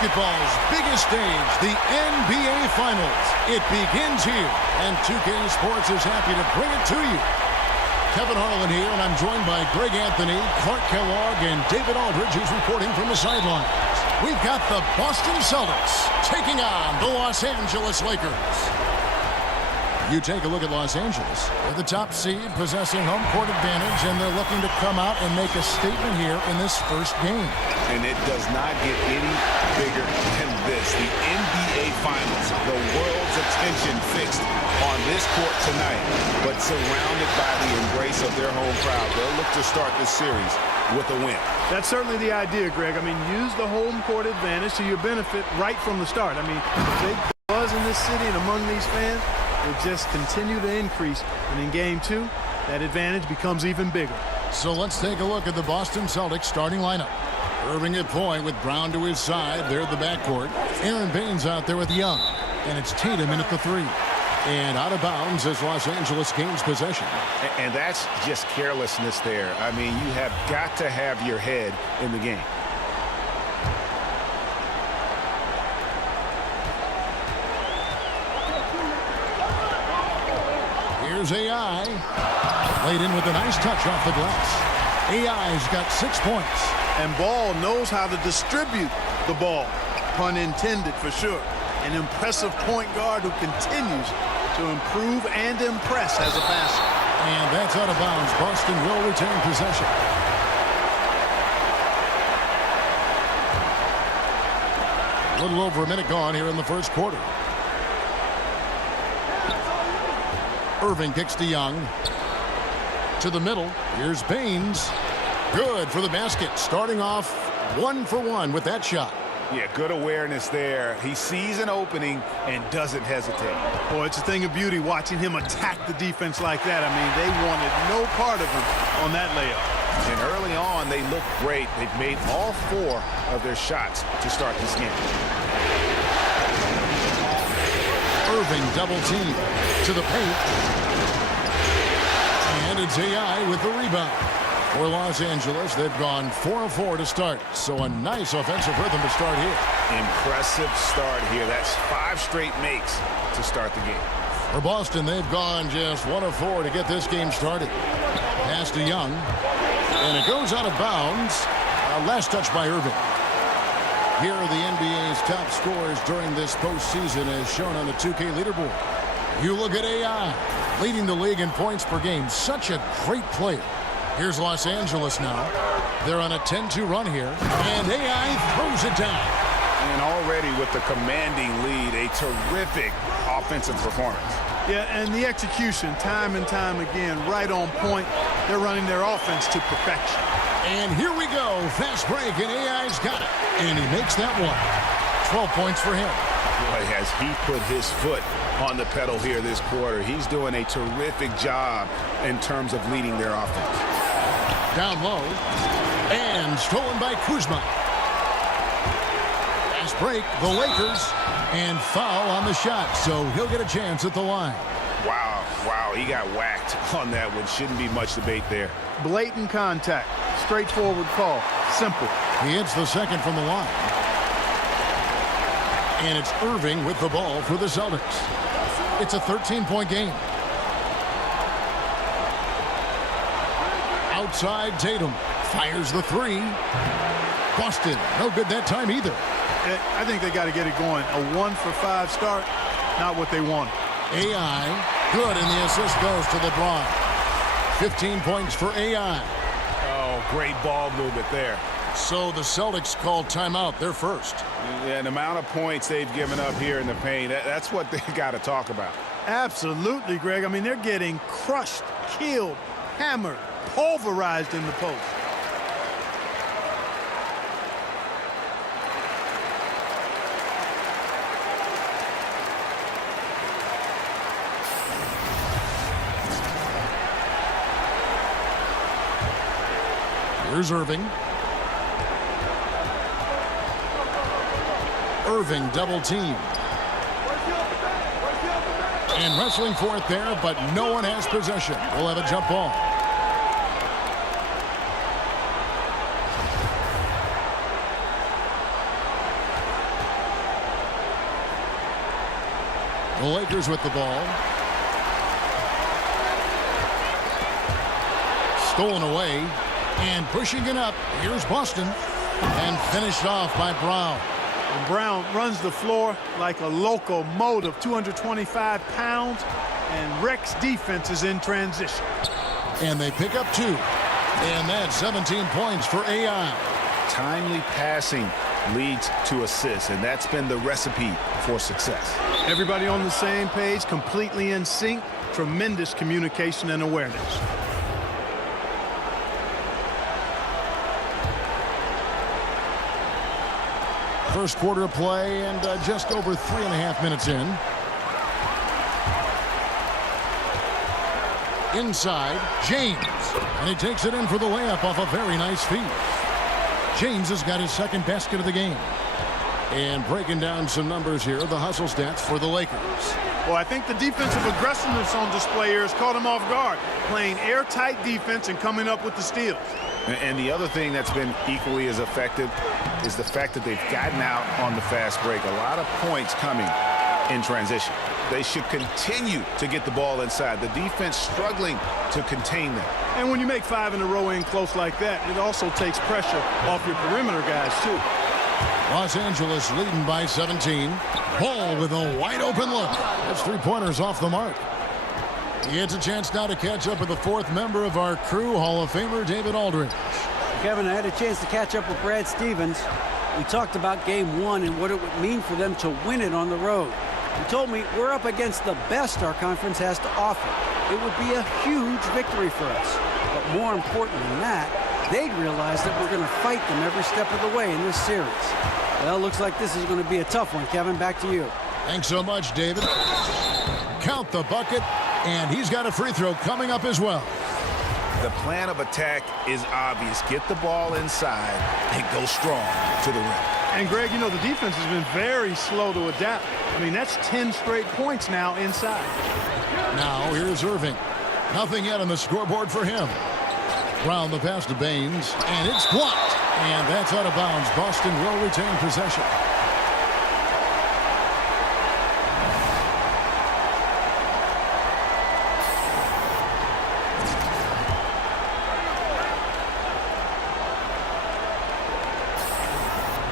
Basketball's biggest stage, the NBA Finals. It begins here, and 2K Sports is happy to bring it to you. Kevin Harlan here, and I'm joined by Greg Anthony, Clark Kellogg, and David Aldridge, who's reporting from the sidelines. We've got the Boston Celtics taking on the Los Angeles Lakers. You take a look at Los Angeles. They're the top seed, possessing home court advantage, and they're looking to come out and make a statement here in this first game. And it does not get any bigger than this. The NBA Finals, the world's attention fixed on this court tonight, but surrounded by the embrace of their home crowd. They'll look to start this series with a win. That's certainly the idea, Greg. I mean, use the home court advantage to your benefit right from the start. I mean, the big buzz in this city and among these fans will just continue to increase. And in game two, that advantage becomes even bigger. So let's take a look at the Boston Celtics starting lineup. Irving at point with Brown to his side. They're the backcourt. Aaron Baines out there with Young. And it's Tatum in at the three. And out of bounds as Los Angeles gains possession. And that's just carelessness there. I mean, you have got to have your head in the game. Here's AI. Laid in with a nice touch off the glass. AI's got 6 points. And Ball knows how to distribute the ball. Pun intended for sure. An impressive point guard who continues to improve and impress as a passer. And that's out of bounds. Boston will retain possession. A little over a minute gone here in the first quarter. Irving kicks to Young. To the middle. Here's Baines. Good for the basket. Starting off 1 for 1 with that shot. Yeah, good awareness there. He sees an opening and doesn't hesitate. Boy, it's a thing of beauty watching him attack the defense like that. I mean, they wanted no part of him on that layup. And early on, they look great. They've made all 4 of their shots to start this game. Irving double team to the paint. And it's AI with the rebound. For Los Angeles, they've gone 4 of 4 to start. So a nice offensive rhythm to start here. Impressive start here. That's 5 straight makes to start the game. For Boston, they've gone just 1 of 4 to get this game started. Pass to Young. And it goes out of bounds. Last touch by Irving. Here are the NBA's top scorers during this postseason as shown on the 2K leaderboard. You look at AI, leading the league in points per game. Such a great player. Here's Los Angeles now. They're on a 10-2 run here. And AI throws it down. And already with the commanding lead, a terrific offensive performance. Yeah, and the execution, time and time again, right on point. They're running their offense to perfection. And here we go. Fast break, and AI's got it. And he makes that one. 12 points for him. Boy, has he put his foot on the pedal here this quarter. He's doing a terrific job in terms of leading their offense. Down low. And stolen by Kuzma. Fast break, the Lakers. And foul on the shot, so he'll get a chance at the line. Wow, he got whacked on that one. Shouldn't be much debate there. Blatant contact. Straightforward call. Simple. He hits the second from the line. And it's Irving with the ball for the Celtics. It's a 13-point game. Outside, Tatum fires the three. Boston, no good that time either. I think they got to get it going. A 1 for 5 start, not what they wanted. AI, good, and the assist goes to LeBron. 15 points for AI. Oh, great ball movement there. So the Celtics called timeout. They're first. Yeah, the amount of points they've given up here in the paint, that's what they got to talk about. Absolutely, Greg. I mean, they're getting crushed, killed, hammered, pulverized in the post. Here's Irving. Irving double team. And wrestling for it there, but no one has possession. We'll have a jump ball. The Lakers with the ball. Stolen away. And pushing it up. Here's Boston. And finished off by Brown. And Brown runs the floor like a locomotive, 225 pounds, and wrecks defenses in transition. And they pick up 2. And that's 17 points for AI. Timely passing leads to assists, and that's been the recipe for success. Everybody on the same page, completely in sync, tremendous communication and awareness. First quarter of play and just over 3.5 minutes in. Inside, James. And he takes it in for the layup off a very nice feed. James has got his second basket of the game. And breaking down some numbers here, the hustle stats for the Lakers. Well, I think the defensive aggressiveness on display here has caught him off guard, playing airtight defense and coming up with the steals. And the other thing that's been equally as effective is the fact that they've gotten out on the fast break. A lot of points coming in transition. They should continue to get the ball inside. The defense struggling to contain them. And when you make 5 in a row in close like that, it also takes pressure off your perimeter guys, too. Los Angeles leading by 17. Paul with a wide open look. That's 3-pointers off the mark. He gets a chance now to catch up with the 4th member of our crew, Hall of Famer David Aldridge. Kevin, I had a chance to catch up with Brad Stevens. We talked about game 1 and what it would mean for them to win it on the road. He told me we're up against the best our conference has to offer. It would be a huge victory for us. But more important than that, they'd realize that we're going to fight them every step of the way in this series. Well, looks like this is going to be a tough one, Kevin. Back to you. Thanks so much, David. Count the bucket, and he's got a free throw coming up as well. The plan of attack is obvious. Get the ball inside and go strong to the rim. And, Greg, you know, the defense has been very slow to adapt. I mean, that's 10 straight points now inside. Now, here's Irving. Nothing yet on the scoreboard for him. Brown the pass to Baines, and it's blocked. And that's out of bounds. Boston will retain possession.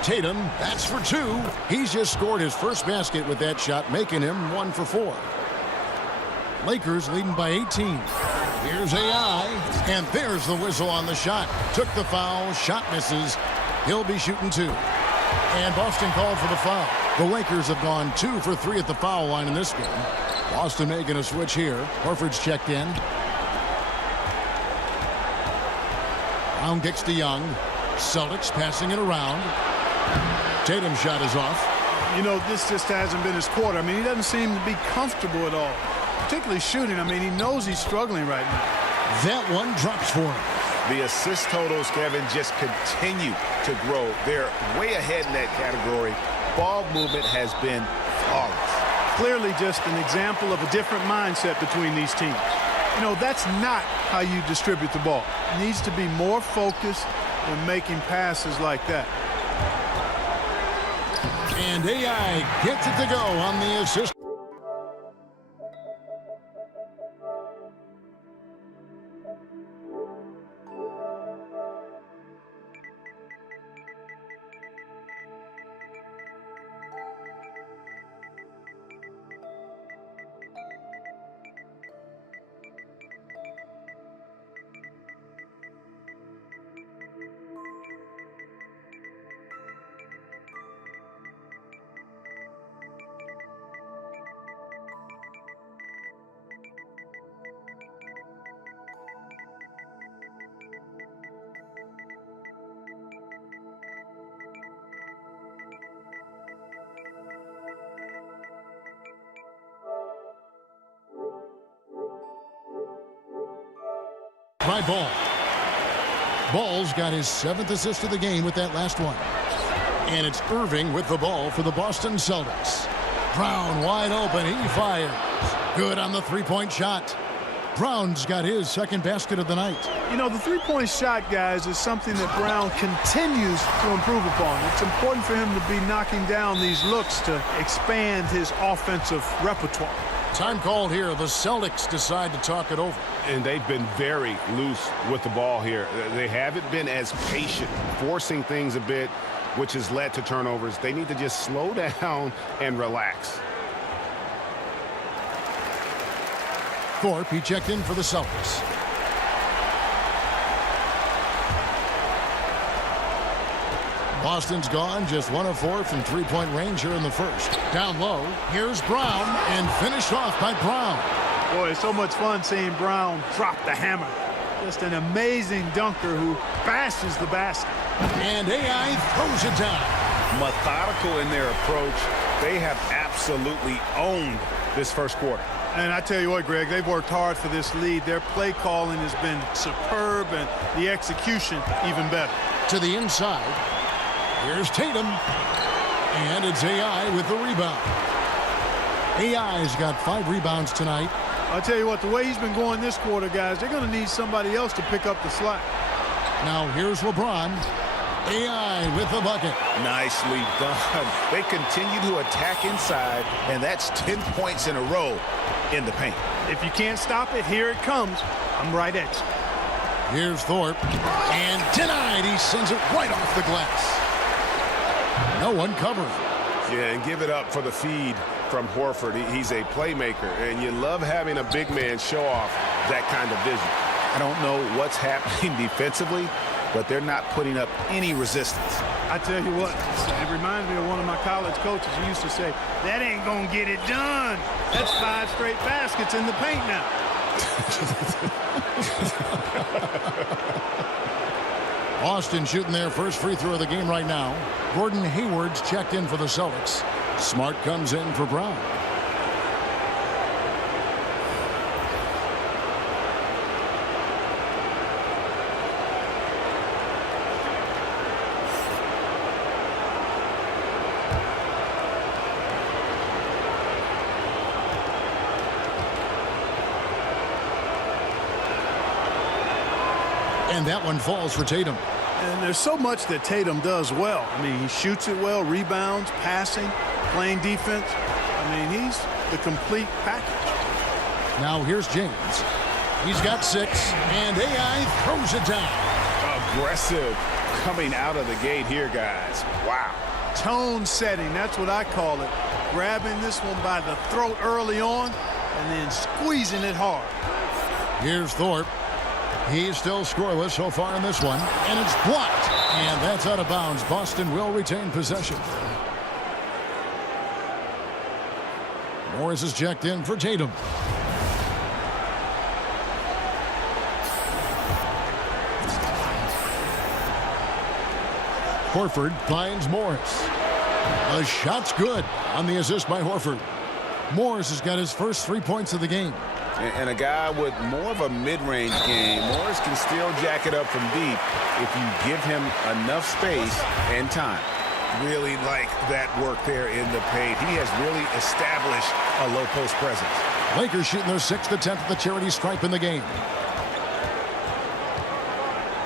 Tatum, that's for 2. He's just scored his first basket with that shot, making him 1 for 4. Lakers leading by 18. Here's AI, and there's the whistle on the shot. Took the foul, shot misses. He'll be shooting 2. And Boston called for the foul. The Lakers have gone 2 for 3 at the foul line in this game. Boston making a switch here. Horford's checked in. Brown kicks to Young. Celtics passing it around. Tatum's shot is off. You know, this just hasn't been his quarter. I mean, he doesn't seem to be comfortable at all, particularly shooting. I mean, he knows he's struggling right now. That one drops for him. The assist totals, Kevin, just continue to grow. They're way ahead in that category. Ball movement has been flawless. Clearly just an example of a different mindset between these teams. You know, that's not how you distribute the ball. It needs to be more focused when making passes like that. And AI gets it to go on the assist. By Ball. Ball's got his 7th assist of the game with that last one. And it's Irving with the ball for the Boston Celtics. Brown wide open. He fires. Good on the 3-point shot. Brown's got his second basket of the night. You know, the three-point shot, guys, is something that Brown continues to improve upon. It's important for him to be knocking down these looks to expand his offensive repertoire. Time called here. The Celtics decide to talk it over. And they've been very loose with the ball here. They haven't been as patient, forcing things a bit, which has led to turnovers. They need to just slow down and relax. Thorpe, he checked in for the Celtics. Boston's gone just 1 of 4 from three-point range here in the first. Down low, here's Brown, and finished off by Brown. Boy, it's so much fun seeing Brown drop the hammer. Just an amazing dunker who bashes the basket. And AI throws it down. Methodical in their approach. They have absolutely owned this first quarter. And I tell you what, Greg, they've worked hard for this lead. Their play calling has been superb, and the execution even better. To the inside. Here's Tatum. And it's AI with the rebound. AI's got 5 rebounds tonight. I'll tell you what, the way he's been going this quarter, guys, they're going to need somebody else to pick up the slack. Now here's LeBron. AI with the bucket. Nicely done. They continue to attack inside, and that's 10 points in a row in the paint. If you can't stop it, here it comes. I'm right at you. Here's Thorpe. And denied. He sends it right off the glass. No one covers. Yeah, and give it up for the feed from Horford. He's a playmaker, and you love having a big man show off that kind of vision. I don't know what's happening defensively, but they're not putting up any resistance. I tell you what, it reminds me of one of my college coaches who used to say, that ain't gonna get it done. That's 5 straight baskets in the paint now. Boston shooting their first free throw of the game right now. Gordon Hayward's checked in for the Celtics. Smart comes in for Brown. And that one falls for Tatum. And there's so much that Tatum does well. I mean, he shoots it well, rebounds, passing, playing defense. I mean, he's the complete package. Now here's James. He's got 6, and AI throws it down. Aggressive coming out of the gate here, guys. Wow. Tone setting, that's what I call it. Grabbing this one by the throat early on and then squeezing it hard. Here's Thorpe. He's still scoreless so far in this one, and it's blocked. And that's out of bounds. Boston will retain possession. Morris is checked in for Tatum. Horford finds Morris. The shot's good on the assist by Horford. Morris has got his first 3 points of the game. And a guy with more of a mid-range game, Morris can still jack it up from deep if you give him enough space and time. Really like that work there in the paint. He has really established a low post presence. Lakers shooting their 6th attempt at the charity stripe in the game.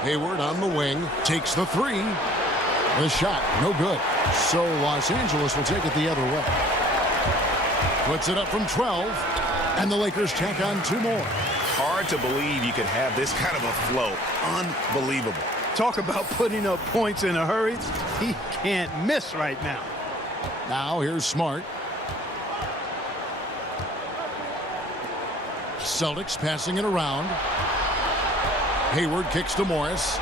Hayward on the wing, takes the 3. The shot, no good. So Los Angeles will take it the other way. Puts it up from 12, and the Lakers tack on 2 more. Hard to believe you could have this kind of a flow. Unbelievable. Talk about putting up points in a hurry. He can't miss right now. Now here's Smart. Celtics passing it around. Hayward kicks to Morris.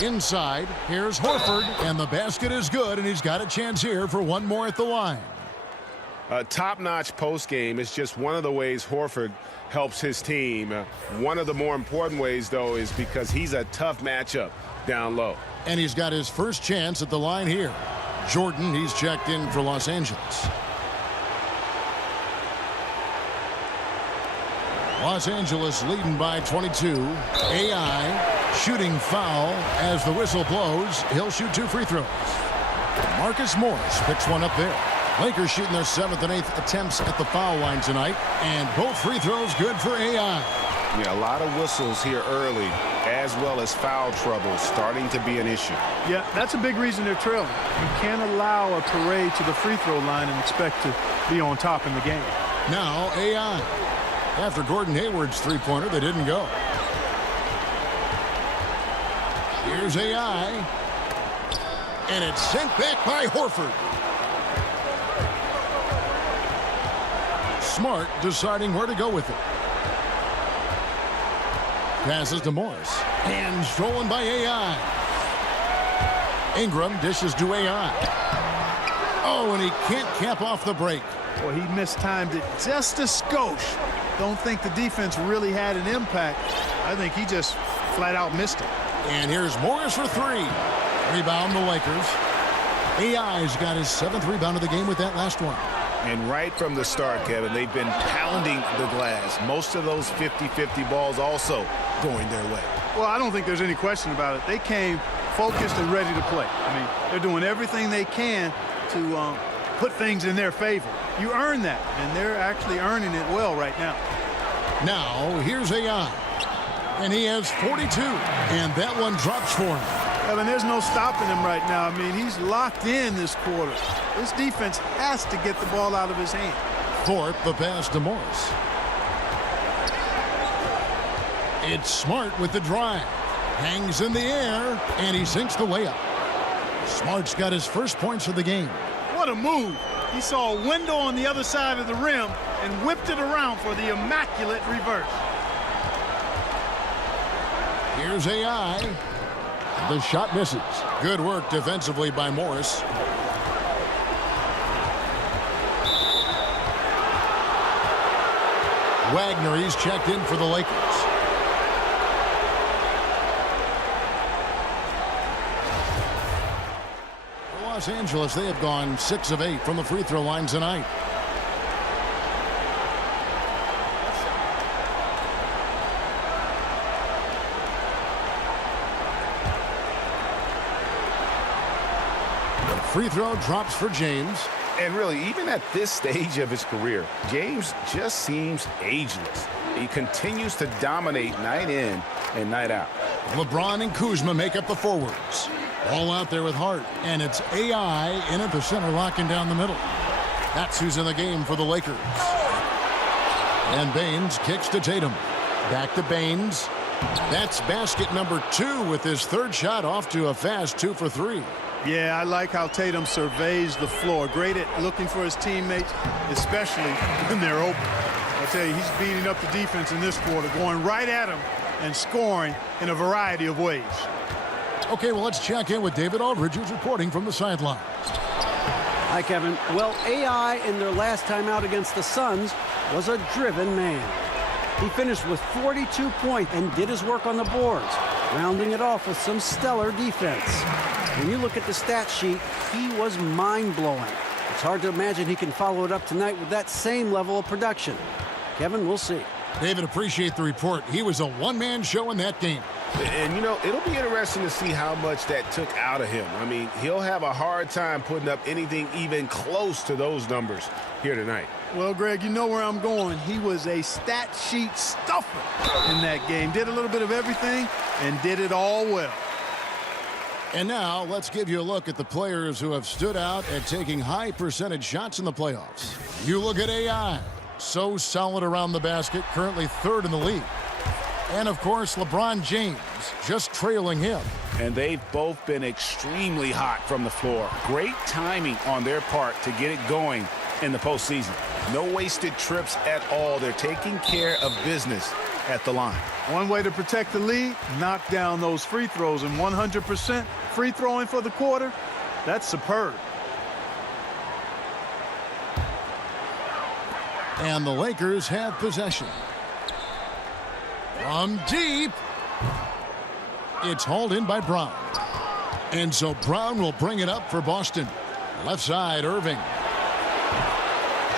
Inside, here's Horford, and the basket is good, and he's got a chance here for 1 more at the line. A top-notch post game is just one of the ways Horford helps his team. One of the more important ways, though, is because he's a tough matchup down low. And he's got his first chance at the line here. Jordan, he's checked in for Los Angeles. Los Angeles leading by 22. AI shooting foul as the whistle blows. He'll shoot 2 free throws. Marcus Morris picks one up there. Lakers shooting their 7th and 8th attempts at the foul line tonight. And both free throws good for AI. Yeah, a lot of whistles here early, as well as foul trouble starting to be an issue. Yeah, that's a big reason they're trailing. You can't allow a parade to the free throw line and expect to be on top in the game. Now AI. After Gordon Hayward's three-pointer, they didn't go. Here's AI. And it's sent back by Horford. Smart deciding where to go with it. Passes to Morris. And stolen by AI. Ingram dishes to AI. Oh, and he can't cap off the break. Well, he mistimed it just a skosh. Don't think the defense really had an impact. I think he just flat out missed it. And here's Morris for three. Rebound the Lakers. AI's got his 7th rebound of the game with that last one. And right from the start, Kevin, they've been pounding the glass. Most of those 50-50 balls also going their way. Well, I don't think there's any question about it. They came focused and ready to play. I mean, they're doing everything they can to put things in their favor. You earn that, and they're actually earning it well right now. Now, here's AI. And he has 42. And that one drops for him. I mean, there's no stopping him right now. I mean, he's locked in this quarter. This defense has to get the ball out of his hand. Fourth, the pass to Morris. It's Smart with the drive. Hangs in the air, and he sinks the layup. Smart's got his first points of the game. What a move. He saw a window on the other side of the rim and whipped it around for the immaculate reverse. Here's AI. The shot misses. Good work defensively by Morris. Wagner, he's checked in for the Lakers. For Los Angeles, they have gone 6 of 8 from the free throw line tonight. Free throw drops for James. And really, even at this stage of his career, James just seems ageless. He continues to dominate night in and night out. LeBron and Kuzma make up the forwards. All out there with Hart. And it's AI in at the center, locking down the middle. That's who's in the game for the Lakers. And Baines kicks to Tatum. Back to Baines. That's basket number 2 with his 3rd shot off to a fast 2 for 3. Yeah, I like how Tatum surveys the floor. Great at looking for his teammates, especially when they're open. I tell you, he's beating up the defense in this quarter, going right at him and scoring in a variety of ways. Okay, well, let's check in with David Aldridge, who's reporting from the sidelines. Hi, Kevin. Well, AI in their last time out against the Suns was a driven man. He finished with 42 points and did his work on the boards, rounding it off with some stellar defense. When you look at the stat sheet, he was mind-blowing. It's hard to imagine he can follow it up tonight with that same level of production. Kevin, we'll see. David, appreciate the report. He was a one-man show in that game. And, you know, it'll be interesting to see how much that took out of him. I mean, he'll have a hard time putting up anything even close to those numbers here tonight. Well, Greg, you know where I'm going. He was a stat sheet stuffer in that game. Did a little bit of everything and did it all well. And now let's give you a look at the players who have stood out at taking high percentage shots in the playoffs. You look at AI. So solid around the basket, currently 3rd in the league. And, of course, LeBron James, just trailing him. And they've both been extremely hot from the floor. Great timing on their part to get it going in the postseason. No wasted trips at all. They're taking care of business at the line. One way to protect the lead, knock down those free throws, and 100% free throwing for the quarter, that's superb. And the Lakers have possession. From deep. It's hauled in by Brown. And so Brown will bring it up for Boston. Left side, Irving.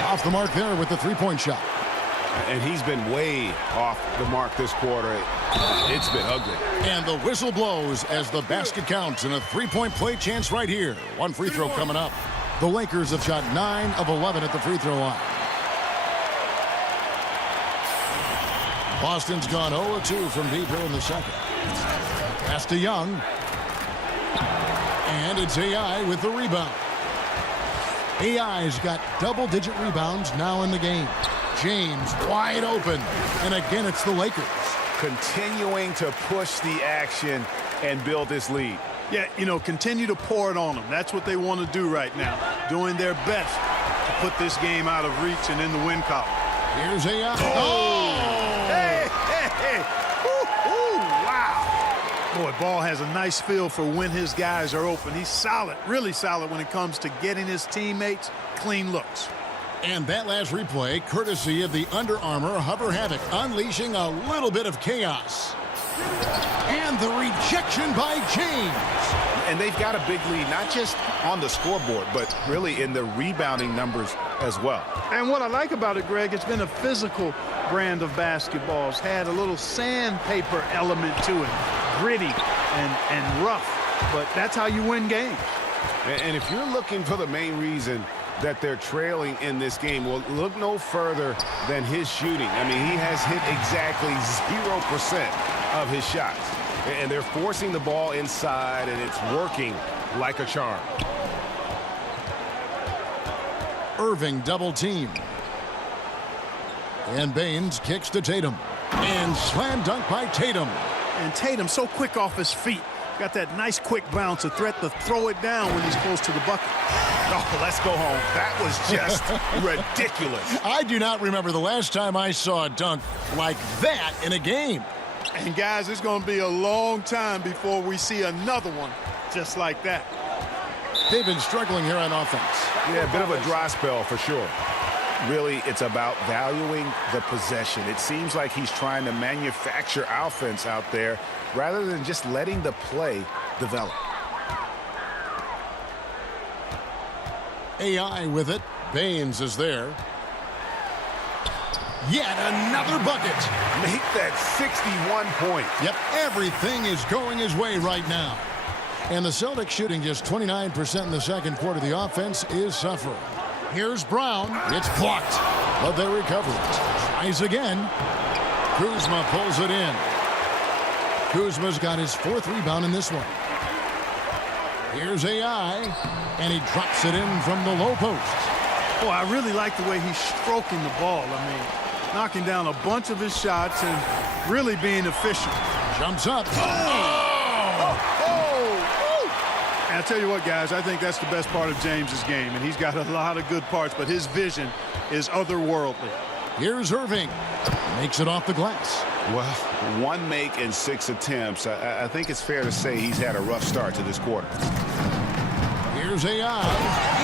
Off the mark there with the three-point shot. And he's been way off the mark this quarter. It's been ugly. And the whistle blows as the basket counts, and a three-point play chance right here. One free throw coming up. The Lakers have shot 9 of 11 at the free throw line. Boston's gone 0 of 2 from deep here in the second. Pass to Young. And it's AI with the rebound. AI's got double-digit rebounds now in the game. James wide open. And again, it's the Lakers. Continuing to push the action and build this lead. Yeah, you know, continue to pour it on them. That's what they want to do right now. Doing their best to put this game out of reach and in the win column. Here's AI. Hey, hey, hey. Ooh, wow. Boy, Ball has a nice feel for when his guys are open. He's solid, really solid when it comes to getting his teammates clean looks. And that last replay, courtesy of the Under Armour Hover Havoc, unleashing a little bit of chaos. And the rejection by James. And they've got a big lead, not just on the scoreboard, but really in the rebounding numbers as well. And what I like about it, Greg, it's been a physical brand of basketball. It's had a little sandpaper element to it, gritty and rough. But that's how you win games. And if you're looking for the main reason that they're trailing in this game, well, look no further than his shooting. I mean, he has hit exactly 0% of his shots. And they're forcing the ball inside, and it's working like a charm. Irving double team. And Baines kicks to Tatum. And slam dunk by Tatum. And Tatum so quick off his feet. Got that nice quick bounce, a threat to throw it down when he's close to the bucket. Oh, let's go home. That was just ridiculous. I do not remember the last time I saw a dunk like that in a game. And guys, it's going to be a long time before we see another one just like that. They've been struggling here on offense. Yeah, a bit of a dry spell for sure. Really, it's about valuing the possession. It seems like he's trying to manufacture offense out there rather than just letting the play develop. AI with it. Baines is there. Yet another bucket. Make that 61 points. Yep, everything is going his way right now. And the Celtics shooting just 29% in the second quarter. The offense is suffering. Here's Brown. It's blocked, but they recover it. Tries again. Kuzma pulls it in. Kuzma's got his 4th rebound in this one. Here's AI, and he drops it in from the low post. Boy, I really like the way he's stroking the ball. I mean, knocking down a bunch of his shots and really being efficient. Jumps up. And I'll tell you what, guys, I think that's the best part of James's game, and he's got a lot of good parts, but his vision is otherworldly. Here's Irving. Makes it off the glass. Well, 1 make and 6 attempts. I think it's fair to say he's had a rough start to this quarter. Here's AI.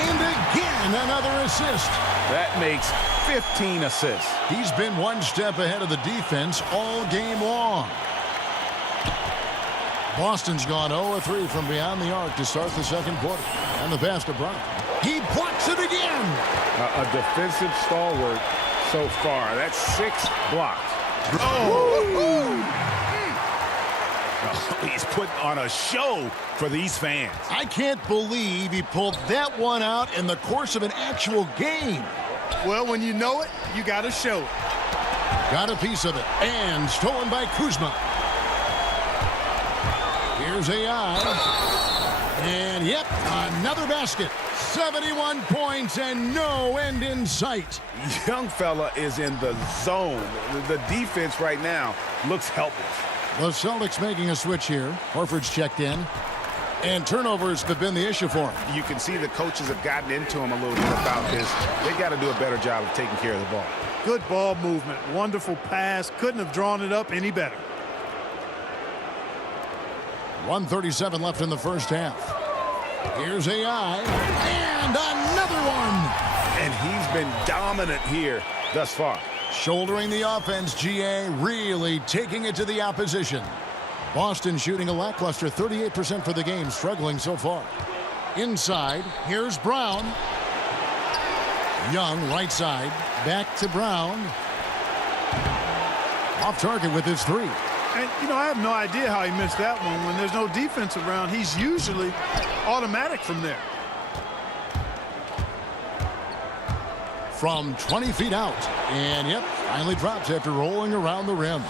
And again, another assist. That makes 15 assists. He's been one step ahead of the defense all game long. Boston's gone 0 of 3 from beyond the arc to start the second quarter. And the pass to Brown. He blocks it again. A defensive stalwart so far. That's 6 blocks. He's putting on a show for these fans. I can't believe he pulled that one out in the course of an actual game. Well, when you know it, you got to show it. Got a piece of it. And stolen by Kuzma. Here's AI. And yep, another basket. 71 points and no end in sight. Young fella is in the zone. The defense right now looks helpless. The Celtics making a switch here. Horford's checked in. And turnovers have been the issue for him. You can see the coaches have gotten into him a little bit about this. They got to do a better job of taking care of the ball. Good ball movement. Wonderful pass. Couldn't have drawn it up any better. 1:37 left in the first half. Here's AI. And another one. And he's been dominant here thus far. Shouldering the offense, GA really taking it to the opposition. Boston shooting a lackluster 38% for the game, struggling so far. Inside, here's Brown. Young, right side, back to Brown. Off target with his 3. And, you know, I have no idea how he missed that one. When there's no defense around, he's usually automatic from there. from 20 feet out. And, yep, finally drops after rolling around the rim.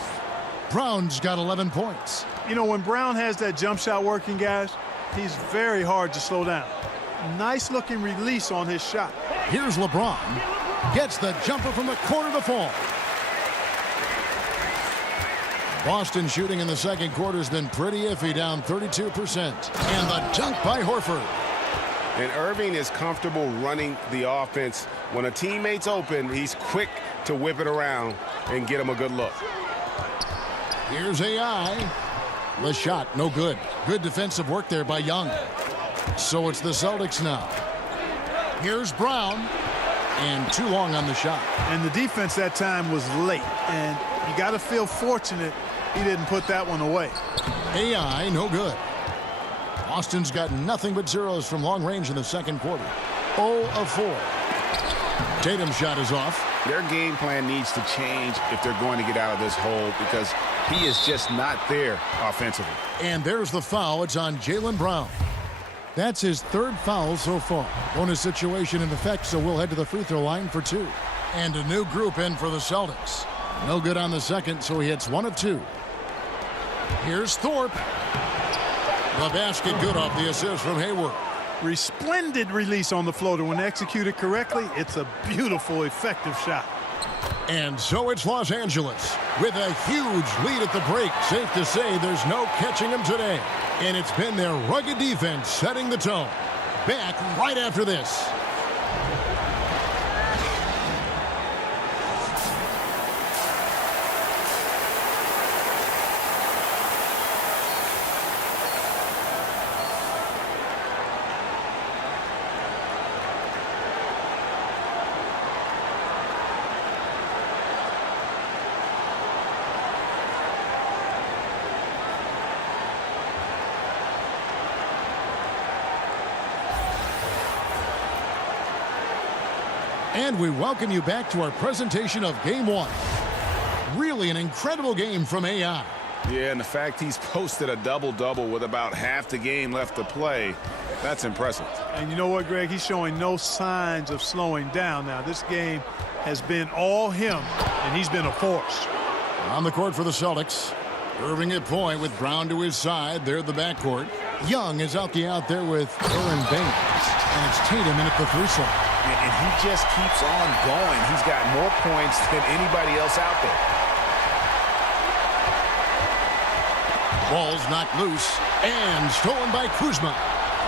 Brown's got 11 points. You know, when Brown has that jump shot working, guys, he's very hard to slow down. Nice-looking release on his shot. Here's LeBron. Gets the jumper from the corner to fall. Boston shooting in the second quarter has been pretty iffy, down 32%. And the dunk by Horford. And Irving is comfortable running the offense. When a teammate's open, he's quick to whip it around and get him a good look. Here's AI. The shot, no good. Good defensive work there by Young. So it's the Celtics now. Here's Brown. And too long on the shot. And the defense that time was late. And you got to feel fortunate he didn't put that one away. AI, no good. Boston's got nothing but zeros from long range in the second quarter. 0 of 4. Tatum's shot is off. Their game plan needs to change if they're going to get out of this hole because he is just not there offensively. And there's the foul. It's on Jaylen Brown. That's his third foul so far. Bonus situation in effect, so we'll head to the free throw line for 2. And a new group in for the Celtics. No good on the second, so he hits 1 of 2. Here's Thorpe. The basket good off the assist from Hayward. Resplendent release on the floater. When executed correctly, it's a beautiful, effective shot. And so it's Los Angeles with a huge lead at the break. Safe to say there's no catching them today. And it's been their rugged defense setting the tone. Back right after this. And we welcome you back to our presentation of Game 1. Really an incredible game from AI. Yeah, and the fact he's posted a double-double with about half the game left to play, that's impressive. And you know what, Greg? He's showing no signs of slowing down now. This game has been all him, and he's been a force. On the court for the Celtics. Irving at point with Brown to his side. They're the backcourt. Young is out there with Aaron Baines. And it's Tatum in at the 3 slot. And he just keeps on going. He's got more points than anybody else out there. Ball's knocked loose and stolen by Kuzma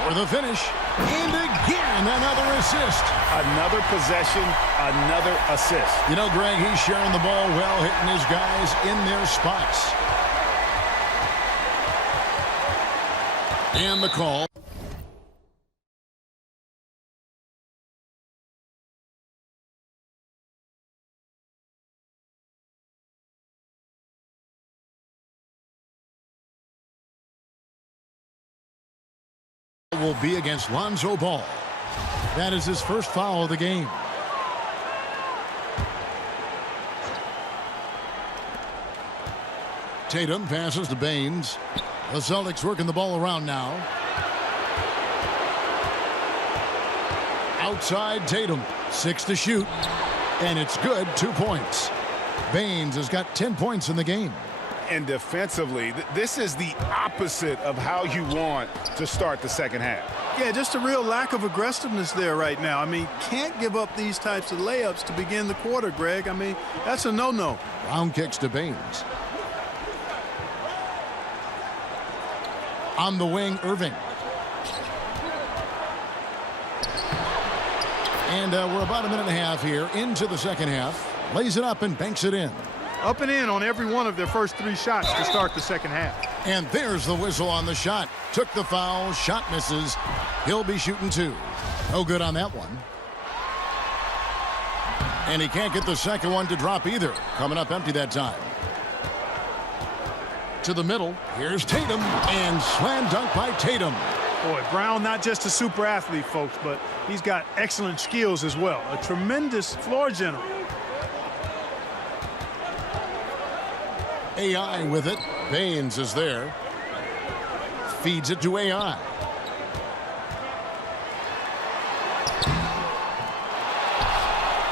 for the finish. And again, another assist. Another possession, another assist. You know, Greg, he's sharing the ball well, hitting his guys in their spots. And the call. Will be against Lonzo Ball. That is his first foul of the game. Tatum passes to Baines. The Celtics working the ball around now. Outside Tatum. 6 to shoot. And it's good. 2 points. Baines has got 10 points in the game. And defensively, this is the opposite of how you want to start the second half. Yeah, just a real lack of aggressiveness there right now. I mean, can't give up these types of layups to begin the quarter, Greg. I mean, that's a no-no. Round kicks to Baines. On the wing, Irving. And we're about a minute and a half here into the second half. Lays it up and banks it in. Up and in on every one of their first 3 shots to start the second half. And there's the whistle on the shot. Took the foul. Shot misses. He'll be shooting 2. No good on that one. And he can't get the second one to drop either. Coming up empty that time. To the middle. Here's Tatum. And slam dunk by Tatum. Boy, Brown not just a super athlete, folks, but he's got excellent skills as well. A tremendous floor general. AI with it. Baines is there. Feeds it to AI.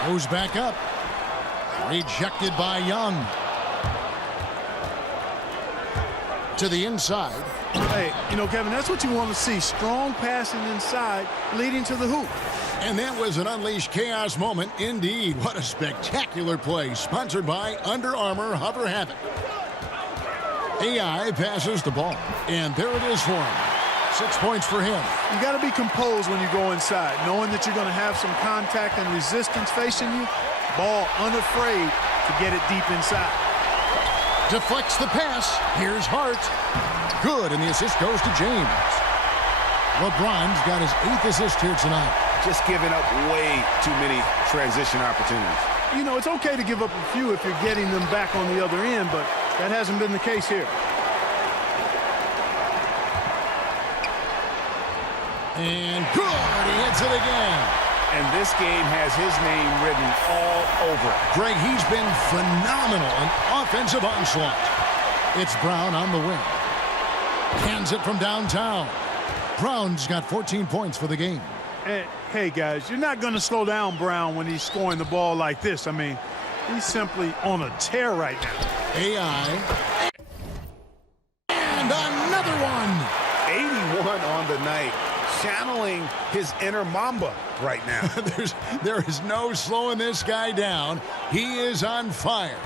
Goes back up. Rejected by Young. To the inside. Hey, you know, Kevin, that's what you want to see. Strong passing inside leading to the hoop. And that was an unleashed chaos moment indeed. What a spectacular play. Sponsored by Under Armour Hover Havoc. AI passes the ball. And there it is for him. 6 points for him. You got to be composed when you go inside, knowing that you're going to have some contact and resistance facing you. Ball unafraid to get it deep inside. Deflects the pass. Here's Hart. Good, and the assist goes to James. LeBron's got his 8th assist here tonight. Just giving up way too many transition opportunities. You know, it's okay to give up a few if you're getting them back on the other end, but that hasn't been the case here. And good, he hits it again. And this game has his name written all over it. Greg, he's been phenomenal in offensive onslaught. It's Brown on the wing. Hands it from downtown. Brown's got 14 points for the game. Hey, guys, you're not going to slow down Brown when he's scoring the ball like this. I mean, he's simply on a tear right now. AI. And another one. 81 on the night. Channeling his inner Mamba right now. There is no slowing this guy down. He is on fire.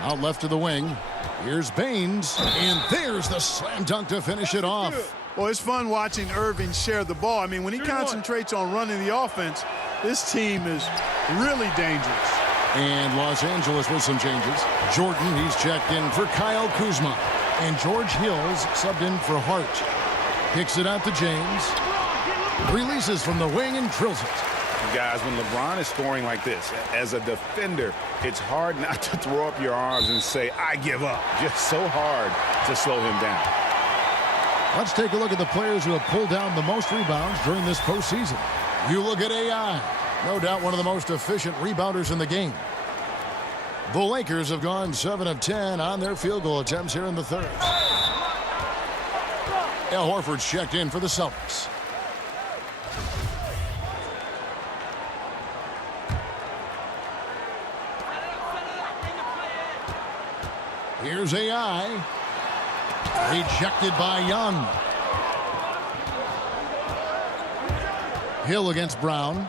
Out left to the wing. Here's Baines. And there's the slam dunk to finish it off. Well, it's fun watching Irving share the ball. I mean, when he concentrates on running the offense, this team is really dangerous. And Los Angeles with some changes. Jordan, he's checked in for Kyle Kuzma. And George Hills subbed in for Hart. Kicks it out to James. Releases from the wing and drills it. Guys, when LeBron is scoring like this, as a defender, it's hard not to throw up your arms and say, I give up. Just so hard to slow him down. Let's take a look at the players who have pulled down the most rebounds during this postseason. You look at AI. No doubt one of the most efficient rebounders in the game. The Lakers have gone 7 of 10 on their field goal attempts here in the third. Al Horford's checked in for the Celtics. Here's AI. Rejected by Young. Hill against Brown.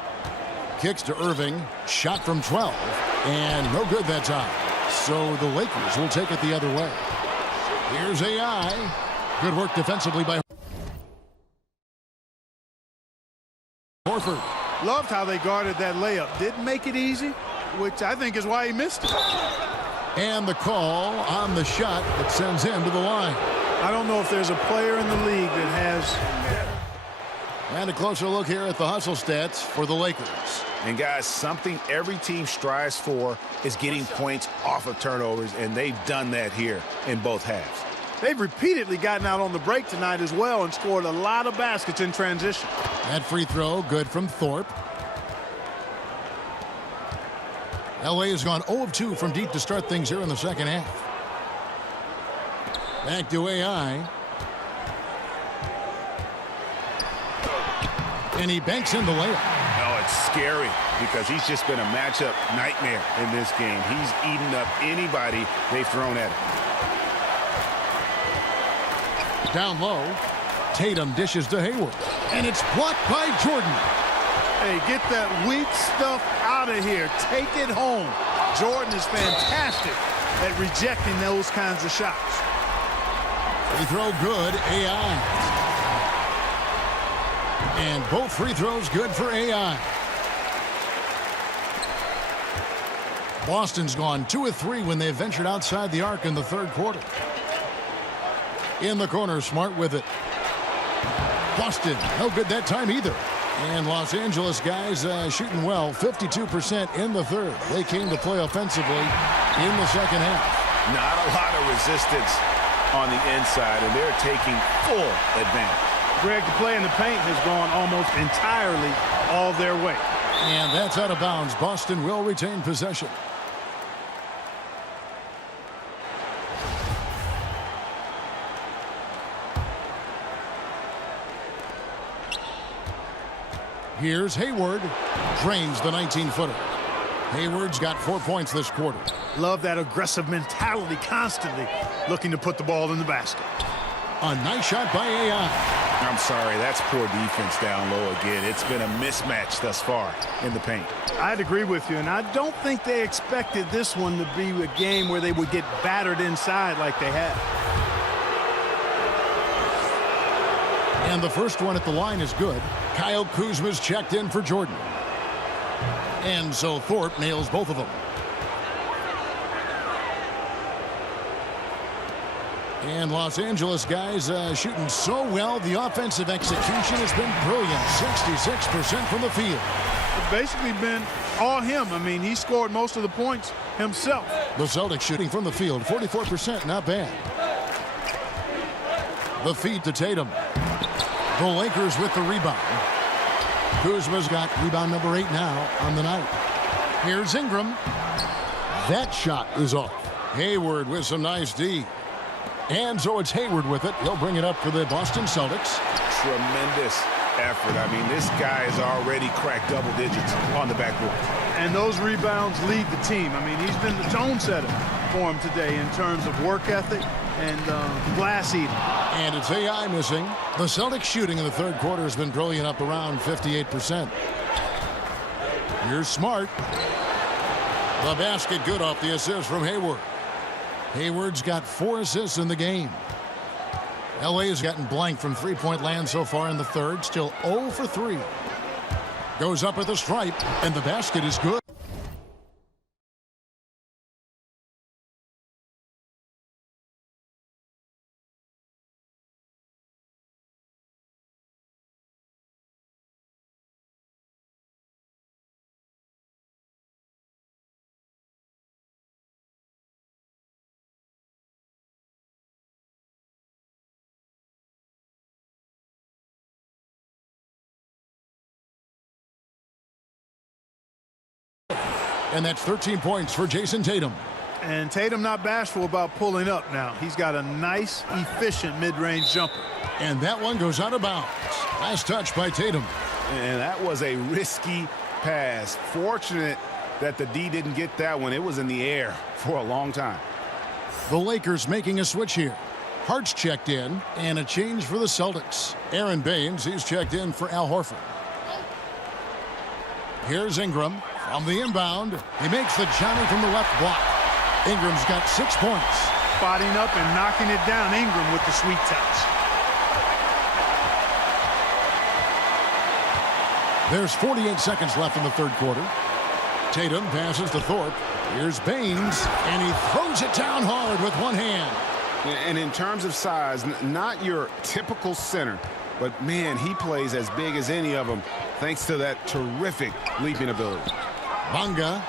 Kicks to Irving. Shot from 12. And no good that time. So the Lakers will take it the other way. Here's AI. Good work defensively by Horford. Loved how they guarded that layup. Didn't make it easy, which I think is why he missed it. And the call on the shot that sends him to the line. I don't know if there's a player in the league that has. And a closer look here at the hustle stats for the Lakers. And guys, something every team strives for is getting points off of turnovers, and they've done that here in both halves. They've repeatedly gotten out on the break tonight as well and scored a lot of baskets in transition. That free throw good from Thorpe. LA has gone 0 of 2 from deep to start things here in the second half. Back to AI. And he banks in the layup. Oh, it's scary because he's just been a matchup nightmare in this game. He's eaten up anybody they've thrown at him. Down low. Tatum dishes to Hayward. And it's blocked by Jordan. Hey, get that weak stuff out of here. Take it home. Jordan is fantastic at rejecting those kinds of shots. Free throw good, AI. And both free throws good for AI. Boston's gone 2 of 3 when they ventured outside the arc in the third quarter. In the corner, Smart with it. Boston, no good that time either. And Los Angeles guys shooting well, 52% in the third. They came to play offensively in the second half. Not a lot of resistance on the inside, and they're taking full advantage. Greg, the play in the paint has gone almost entirely all their way. And that's out of bounds. Boston will retain possession. Here's Hayward. Drains the 19-footer. Hayward's got 4 points this quarter. Love that aggressive mentality, constantly looking to put the ball in the basket. A nice shot by AI. I'm sorry, that's poor defense down low again. It's been a mismatch thus far in the paint. I'd agree with you, and I don't think they expected this one to be a game where they would get battered inside like they had. And the first one at the line is good. Kyle Kuzma's checked in for Jordan. And so Thorpe nails both of them. And Los Angeles guys shooting so well. The offensive execution has been brilliant. 66% from the field. It's basically been all him. I mean, he scored most of the points himself. The Celtics shooting from the field, 44%, not bad. The feed to Tatum. The Lakers with the rebound. Kuzma's got rebound number 8 now on the night. Here's Ingram. That shot is off. Hayward with some nice D. And so it's Hayward with it. He'll bring it up for the Boston Celtics. Tremendous effort. I mean, this guy has already cracked double digits on the backboard. And those rebounds lead the team. I mean, he's been the tone setter for him today in terms of work ethic and glass eating. And it's AI missing. The Celtics shooting in the third quarter has been brilliant, up around 58%. Here's Smart. The basket good off the assist from Hayward. Hayward's got 4 assists in the game. LA has gotten blank from three-point land so far in the third. Still 0 for 3. Goes up at the stripe, and the basket is good. And that's 13 points for Jason Tatum. And Tatum not bashful about pulling up now. He's got a nice, efficient mid-range jumper. And that one goes out of bounds. Nice touch by Tatum. And that was a risky pass. Fortunate that the D didn't get that one. It was in the air for a long time. The Lakers making a switch here. Hart's checked in, and a change for the Celtics. Aaron Baines, he's checked in for Al Horford. Here's Ingram. From the inbound, he makes the Johnny from the left block. Ingram's got 6 points. Spotting up and knocking it down. Ingram with the sweet touch. There's 48 seconds left in the third quarter. Tatum passes to Thorpe. Here's Baines, and he throws it down hard with one hand. And in terms of size, not your typical center, but man, he plays as big as any of them thanks to that terrific leaping ability. Bunga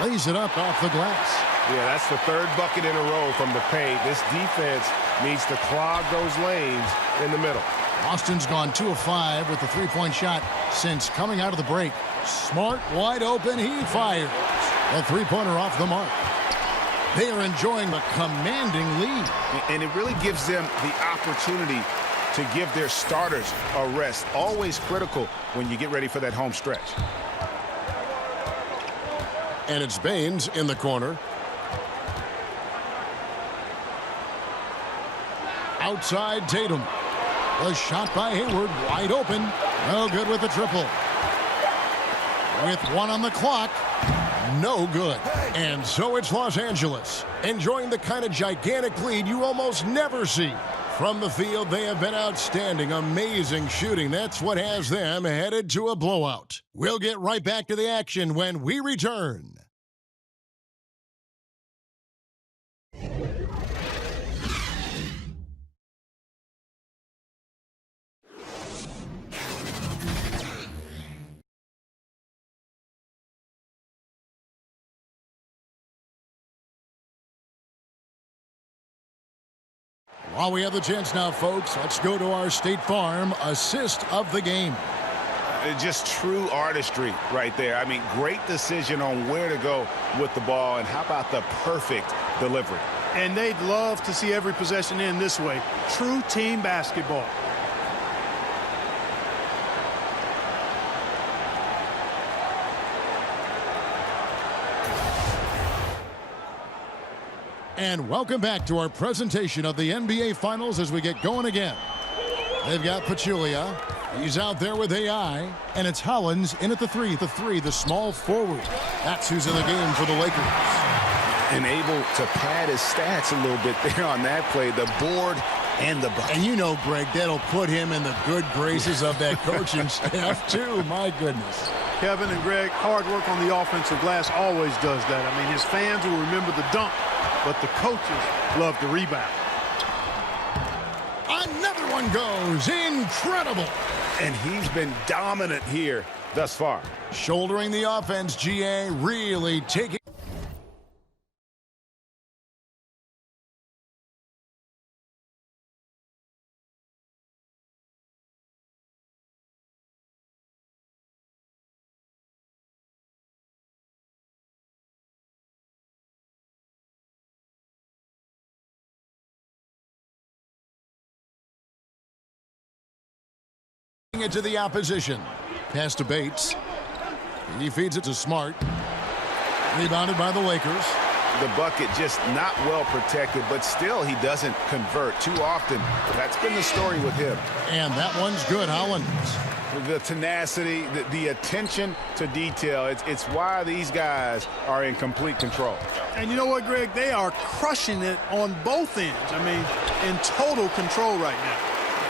lays it up off the glass. Yeah, that's the third bucket in a row from the paint. This defense needs to clog those lanes in the middle. Austin's gone 2 of 5 with the three-point shot since coming out of the break. Smart, wide open, he fires. A three-pointer off the mark. They are enjoying the commanding lead. And it really gives them the opportunity to give their starters a rest. Always critical when you get ready for that home stretch. And it's Baines in the corner. Outside Tatum. A shot by Hayward, wide open. No good with the triple. With 1 on the clock, no good. And so it's Los Angeles, enjoying the kind of gigantic lead you almost never see. From the field, they have been outstanding. Amazing shooting. That's what has them headed to a blowout. We'll get right back to the action when we return. While we have the chance now, folks, let's go to our State Farm assist of the game. Just true artistry right there. I mean, great decision on where to go with the ball, and how about the perfect delivery? And they'd love to see every possession end this way. True team basketball. And welcome back to our presentation of the NBA Finals as we get going again. They've got Pachulia. He's out there with AI. And it's Hollins in at the three. The small forward. That's who's in the game for the Lakers. And able to pad his stats a little bit there on that play. The board and the bucket. And you know, Greg, that'll put him in the good graces of that coaching staff, too. My goodness. Kevin and Greg, hard work on the offensive glass always does that. I mean, his fans will remember the dunk, but the coaches love the rebound. Another one goes. Incredible. And he's been dominant here thus far. Shouldering the offense, GA really taking. It to the opposition. Pass to Bates. He feeds it to Smart. Rebounded by the Lakers. The bucket just not well protected, but still he doesn't convert too often. That's been the story with him. And that one's good, Hollins. The tenacity, the attention to detail, it's why these guys are in complete control. And you know what, Greg? They are crushing it on both ends. I mean, in total control right now.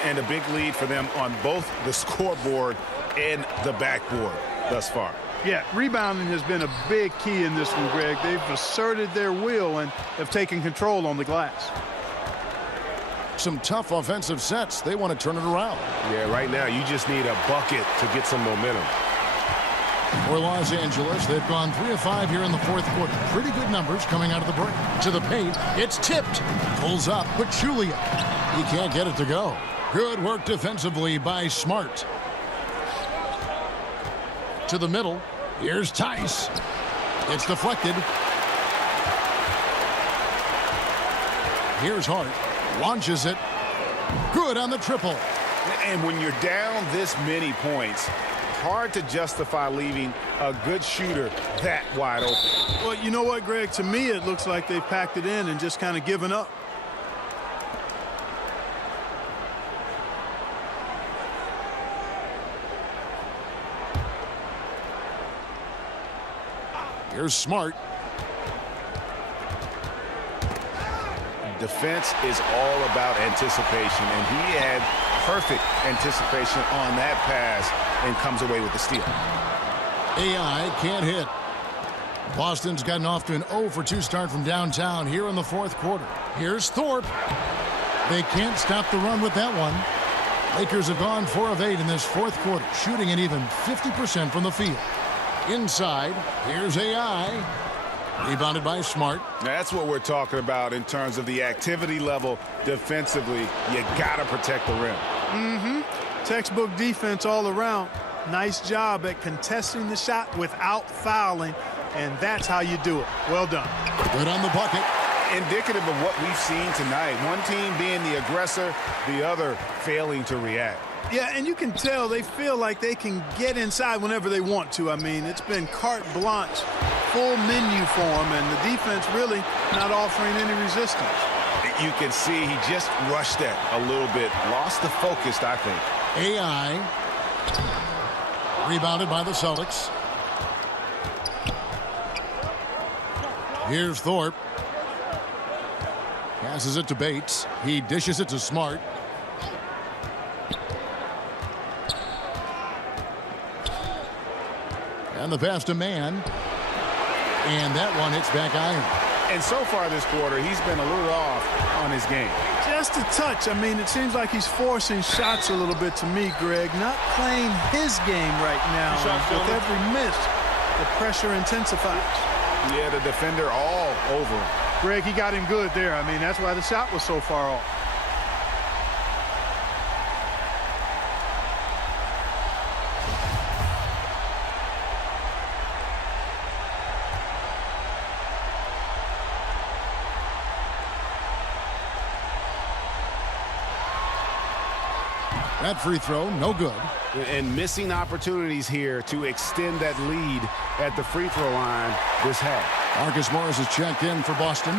And a big lead for them on both the scoreboard and the backboard thus far. Yeah, rebounding has been a big key in this one, Greg. They've asserted their will and have taken control on the glass. Some tough offensive sets. They want to turn it around. Yeah, right now you just need a bucket to get some momentum. For Los Angeles, they've gone 3 of 5 here in the fourth quarter. Pretty good numbers coming out of the break. To the paint, it's tipped. Pulls up, Pachulia. He can't get it to go. Good work defensively by Smart. To the middle. Here's Tice. It's deflected. Here's Hart. Launches it. Good on the triple. And when you're down this many points, hard to justify leaving a good shooter that wide open. Well, you know what, Greg? To me, it looks like they've packed it in and just kind of given up. Here's Smart. Defense is all about anticipation, and he had perfect anticipation on that pass and comes away with the steal. AI can't hit. Boston's gotten off to an 0 for 2 start from downtown here in the fourth quarter. Here's Thorpe. They can't stop the run with that one. Lakers have gone 4 of 8 in this fourth quarter, shooting an even 50% from the field. Inside, here's AI. Rebounded by Smart. That's what we're talking about in terms of the activity level defensively. You got to protect the rim. Textbook defense all around. Nice job at contesting the shot without fouling, and that's how you do it. Well done. Good on the bucket. Indicative of what we've seen tonight. One team being the aggressor, the other failing to react. Yeah, and you can tell they feel like they can get inside whenever they want to. I mean, it's been carte blanche, full menu for them, and the defense really not offering any resistance. You can see he just rushed that a little bit. Lost the focus, I think. AI. Rebounded by the Celtics. Here's Thorpe. Passes it to Bates. He dishes it to Smart. And the pass to Man. And that one hits back iron. And so far this quarter, he's been a little off on his game. Just a touch. I mean, it seems like he's forcing shots a little bit to me, Greg. Not playing his game right now. With every miss, the pressure intensifies. Yeah, the defender all over him. Greg, he got him good there. I mean, that's why the shot was so far off. That free throw, no good. And missing opportunities here to extend that lead at the free throw line this half. Marcus Morris is checked in for Boston.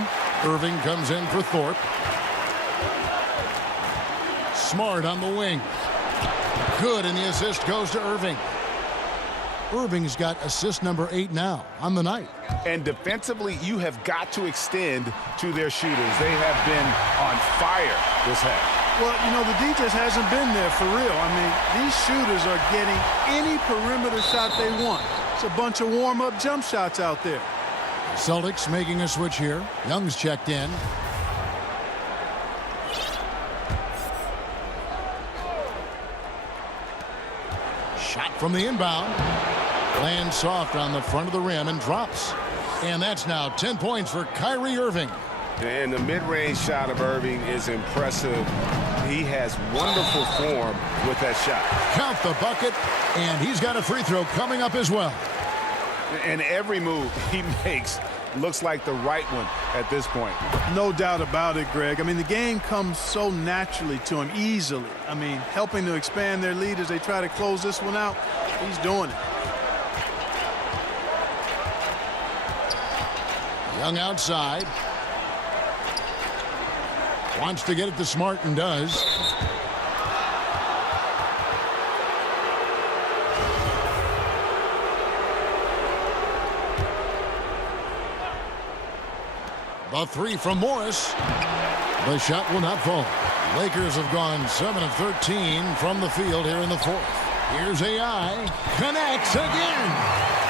Irving comes in for Thorpe. Smart on the wing. Good, and the assist goes to Irving. Irving's got assist number 8 now on the night. And defensively, you have got to extend to their shooters. They have been on fire this half. Well, you know, the D just hasn't been there for real. I mean, these shooters are getting any perimeter shot they want. It's a bunch of warm-up jump shots out there. Celtics making a switch here. Young's checked in. Shot from the inbound. Lands soft on the front of the rim and drops. And that's now 10 points for Kyrie Irving. And the mid-range shot of Irving is impressive. He has wonderful form with that shot. Count the bucket, and he's got a free throw coming up as well. And every move he makes looks like the right one at this point. No doubt about it, Greg. I mean, the game comes so naturally to him, easily. I mean, helping to expand their lead as they try to close this one out. He's doing it. Young outside. Wants to get it to Smart and does. The three from Morris. The shot will not fall. Lakers have gone 7 of 13 from the field here in the fourth. Here's AI. Connects again.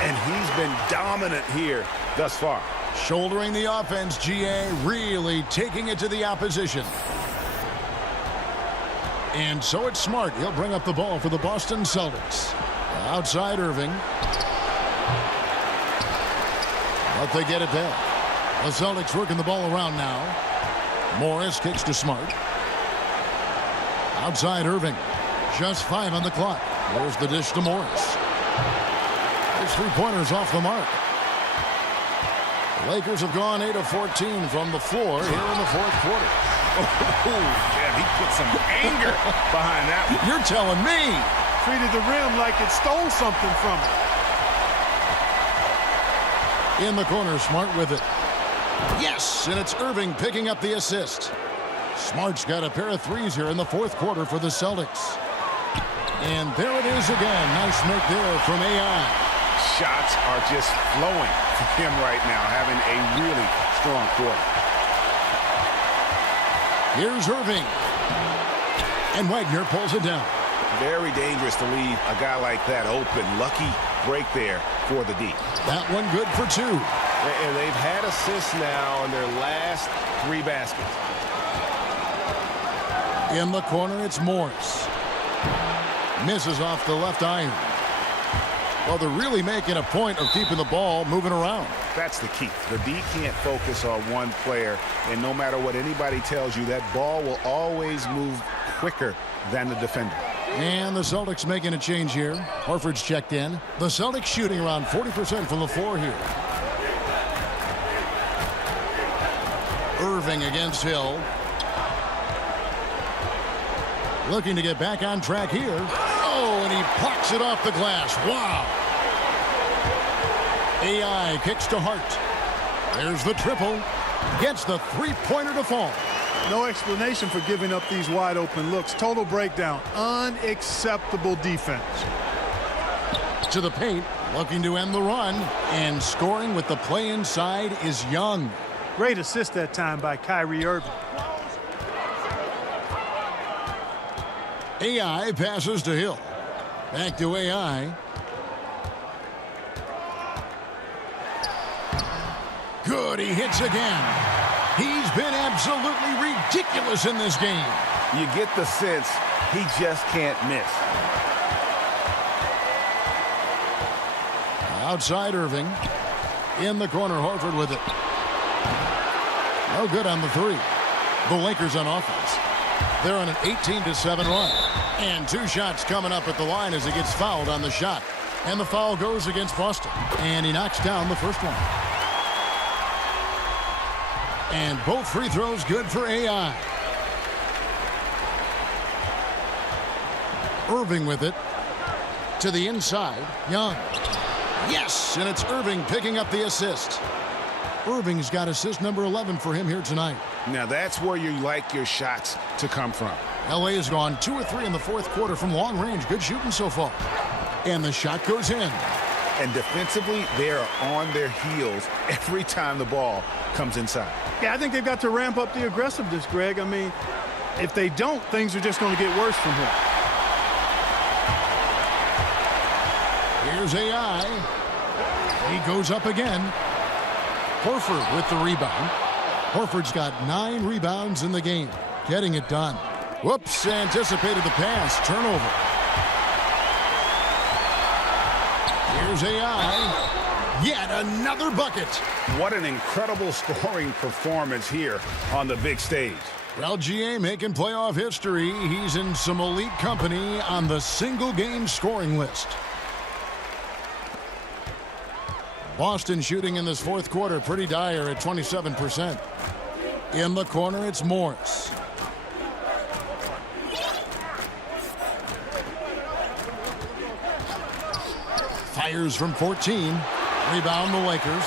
And he's been dominant here thus far. Shouldering the offense, GA really taking it to the opposition. And so it's Smart. He'll bring up the ball for the Boston Celtics. Outside Irving. But they get it back. The Celtics working the ball around now. Morris kicks to Smart. Outside Irving. Just 5 on the clock. There's the dish to Morris. His three-pointers off the mark. The Lakers have gone 8 of 14 from the floor here in the fourth quarter. Oh, yeah, he put some anger behind that one. You're telling me. Treated the rim like it stole something from him. In the corner, Smart with it. Yes, and it's Irving picking up the assist. Smart's got a pair of threes here in the fourth quarter for the Celtics. And there it is again. Nice make there from AI. Shots are just flowing for him right now, having a really strong quarter. Here's Irving. And Wagner pulls it down. Very dangerous to leave a guy like that open. Lucky break there for the D. That one good for 2. And they've had assists now on their last 3 baskets. In the corner, it's Morris. Misses off the left iron. Well, they're really making a point of keeping the ball moving around. That's the key. The D can't focus on one player, and no matter what anybody tells you, that ball will always move quicker than the defender. And the Celtics making a change here. Horford's checked in. The Celtics shooting around 40% from the floor here. Irving against Hill. Looking to get back on track here. Oh, and he plucks it off the glass. Wow. AI kicks to Hart. There's the triple. Gets the three-pointer to fall. No explanation for giving up these wide open looks. Total breakdown. Unacceptable defense. To the paint. Looking to end the run. And scoring with the play inside is Young. Great assist that time by Kyrie Irving. AI passes to Hill. Back to AI. Good, he hits again. He's been absolutely ridiculous in this game. You get the sense he just can't miss. Outside Irving. In the corner, Horford with it. No good on the 3. The Lakers on offense. They're on an 18-7 run. And 2 shots coming up at the line as he gets fouled on the shot. And the foul goes against Boston. And he knocks down the first one. And both free throws good for AI. Irving with it. To the inside. Young. Yes, and it's Irving picking up the assist. Irving's got assist number 11 for him here tonight. Now that's where you like your shots to come from. LA has gone 2 of 3 in the fourth quarter from long range. Good shooting so far. And the shot goes in. And defensively, they are on their heels every time the ball comes inside. Yeah, I think they've got to ramp up the aggressiveness, Greg. I mean, if they don't, things are just going to get worse from here. Here's AI. He goes up again. Horford with the rebound. Horford's got 9 rebounds in the game. Getting it done. Whoops, anticipated the pass. Turnover. Here's AI. Yet another bucket. What an incredible scoring performance here on the big stage. Well, GA making playoff history. He's in some elite company on the single-game scoring list. Boston shooting in this fourth quarter pretty dire at 27%. In the corner, it's Morris. Fires from 14. Rebound the Lakers.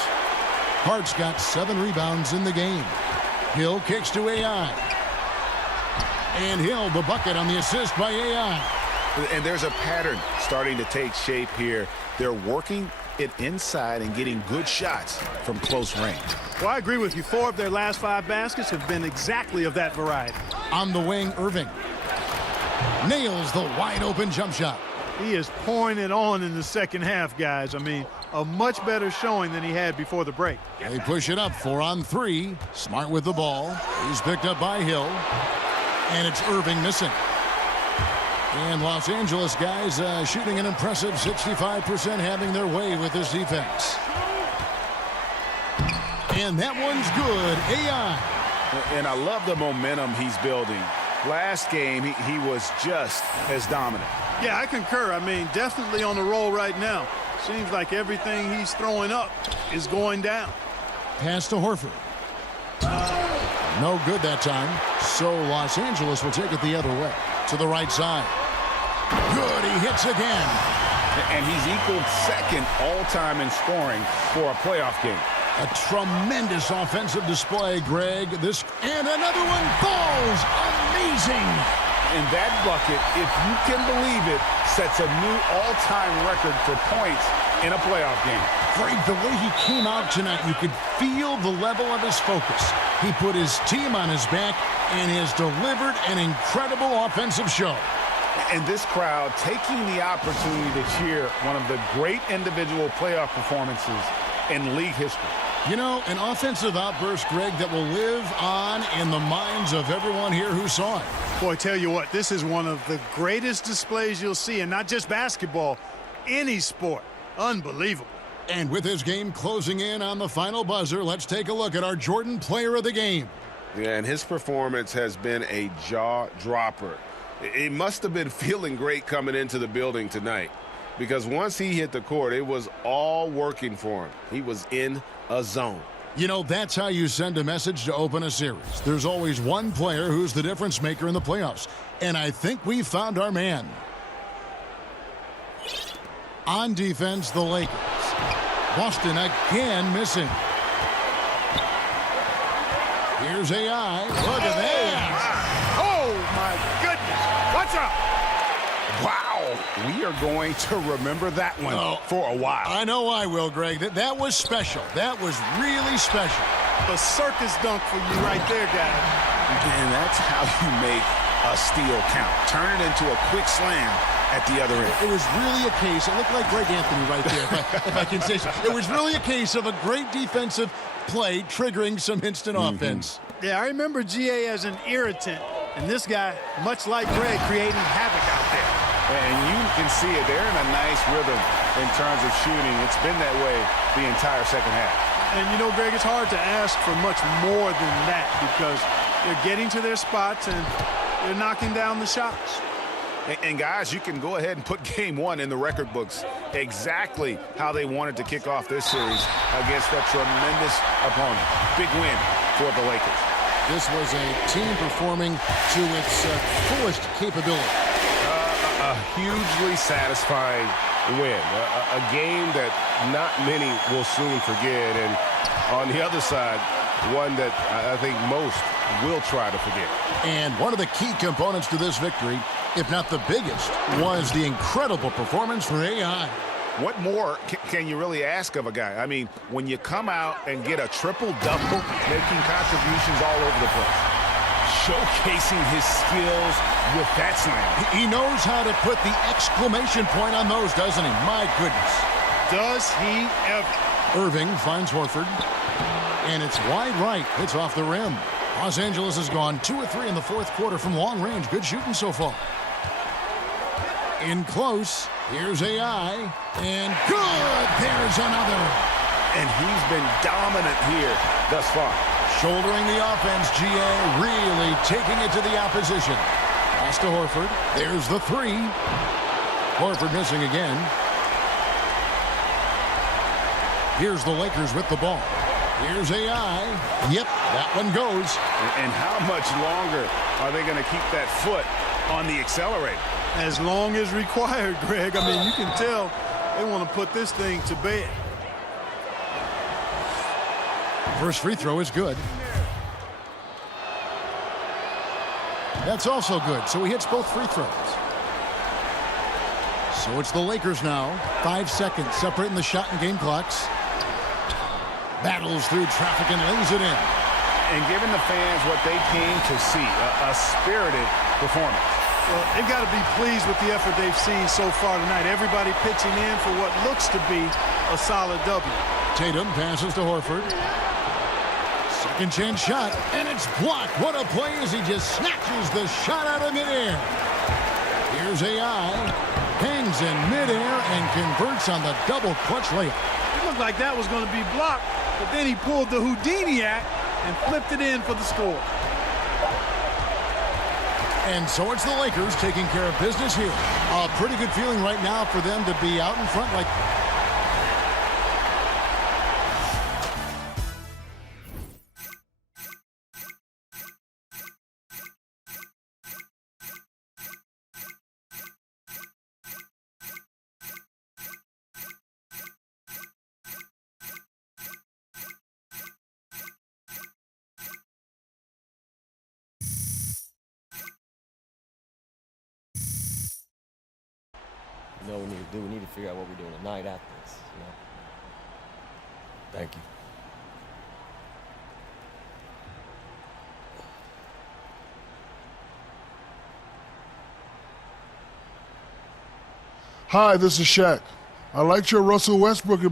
Hart's got 7 rebounds in the game. Hill kicks to AI. And Hill, the bucket on the assist by AI. And there's a pattern starting to take shape here. They're working it inside and getting good shots from close range. Well, I agree with you. 4 of their last 5 baskets have been exactly of that variety. On the wing, Irving nails the wide-open jump shot. He is pouring it on in the second half, guys. I mean, a much better showing than he had before the break. They push it up 4 on 3. Smart with the ball. He's picked up by Hill. And it's Irving missing. And Los Angeles guys shooting an impressive 65%, having their way with this defense. And that one's good. AI. And I love the momentum he's building. Last game, he was just as dominant. Yeah, I concur. I mean, definitely on the roll right now. Seems like everything he's throwing up is going down. Pass to Horford. No good that time. So Los Angeles will take it the other way. To the right side. Good, he hits again. And he's equaled second all-time in scoring for a playoff game. A tremendous offensive display, Greg. And another one falls. Amazing. And that bucket, if you can believe it, sets a new all-time record for points in a playoff game. Greg, the way he came out tonight, you could feel the level of his focus. He put his team on his back and has delivered an incredible offensive show. And this crowd taking the opportunity to cheer one of the great individual playoff performances in league history. You know, an offensive outburst, Greg, that will live on in the minds of everyone here who saw it. Boy, tell you what, this is one of the greatest displays you'll see, and not just basketball, any sport. Unbelievable. And with his game closing in on the final buzzer, let's take a look at our Jordan Player of the Game. Yeah, and his performance has been a jaw-dropper. He must have been feeling great coming into the building tonight, because once he hit the court, it was all working for him. He was in a zone. You know, that's how you send a message to open a series. There's always one player who's the difference maker in the playoffs. And I think we found our man. On defense, the Lakers. Boston again missing. Here's AI. Look at that. Oh, my goodness. What's up? Wow. We are going to remember that one for a while. I know I will, Greg. That was special. That was really special. A circus dunk for you right there, guys. And that's how you make a steal count. Turn it into a quick slam at the other end. It was really a case. It looked like Greg Anthony right there, if I can say so. It was really a case of a great defensive play triggering some instant offense. Yeah, I remember GA as an irritant, and this guy, much like Greg, creating havoc out there. And you can see it. They're in a nice rhythm in terms of shooting. It's been that way the entire second half. And, you know, Greg, it's hard to ask for much more than that because they're getting to their spots and they're knocking down the shots. And guys, you can go ahead and put game one in the record books. Exactly how they wanted to kick off this series against a tremendous opponent. Big win for the Lakers. This was a team performing to its fullest capability. A hugely satisfying win. A game that not many will soon forget. And On the other side, one that I think most will try to forget. And one of the key components to this victory, if not the biggest, was the incredible performance for AI. What more can you really ask of a guy? I mean, when you come out and get a triple-double, making contributions all over the place, showcasing his skills with that slam. He knows how to put the exclamation point on those, doesn't he? My goodness. Does he ever? Irving finds Horford, and it's wide right. It's off the rim. Los Angeles has gone 2 of 3 in the fourth quarter from long range. Good shooting so far. In close, here's AI, and good. There's another. And he's been dominant here thus far. Shouldering the offense, GA really taking it to the opposition. Pass to Horford. There's the 3. Horford missing again. Here's the Lakers with the ball. Here's AI. Yep, that one goes. And how much longer are they going to keep that foot on the accelerator? As long as required, Greg. I mean, you can tell they want to put this thing to bed. First free throw is good. That's also good, so he hits both free throws. So it's the Lakers now. 5 seconds separating the shot and game clocks. Battles through traffic and lays it in. And giving the fans what they came to see, a spirited performance. Well, they've got to be pleased with the effort they've seen so far tonight. Everybody pitching in for what looks to be a solid W. Tatum passes to Horford. Second chance shot, and it's blocked. What a play as he just snatches the shot out of midair. Here's AI. Hangs in midair and converts on the double clutch layup. It looked like that was going to be blocked, but then he pulled the Houdini act and flipped it in for the score. And so it's the Lakers taking care of business here. A pretty good feeling right now for them to be out in front like... You know what we need to do? We need to figure out what we're doing tonight after this, you know? Thank you. Hi, this is Shaq. I liked your Russell Westbrook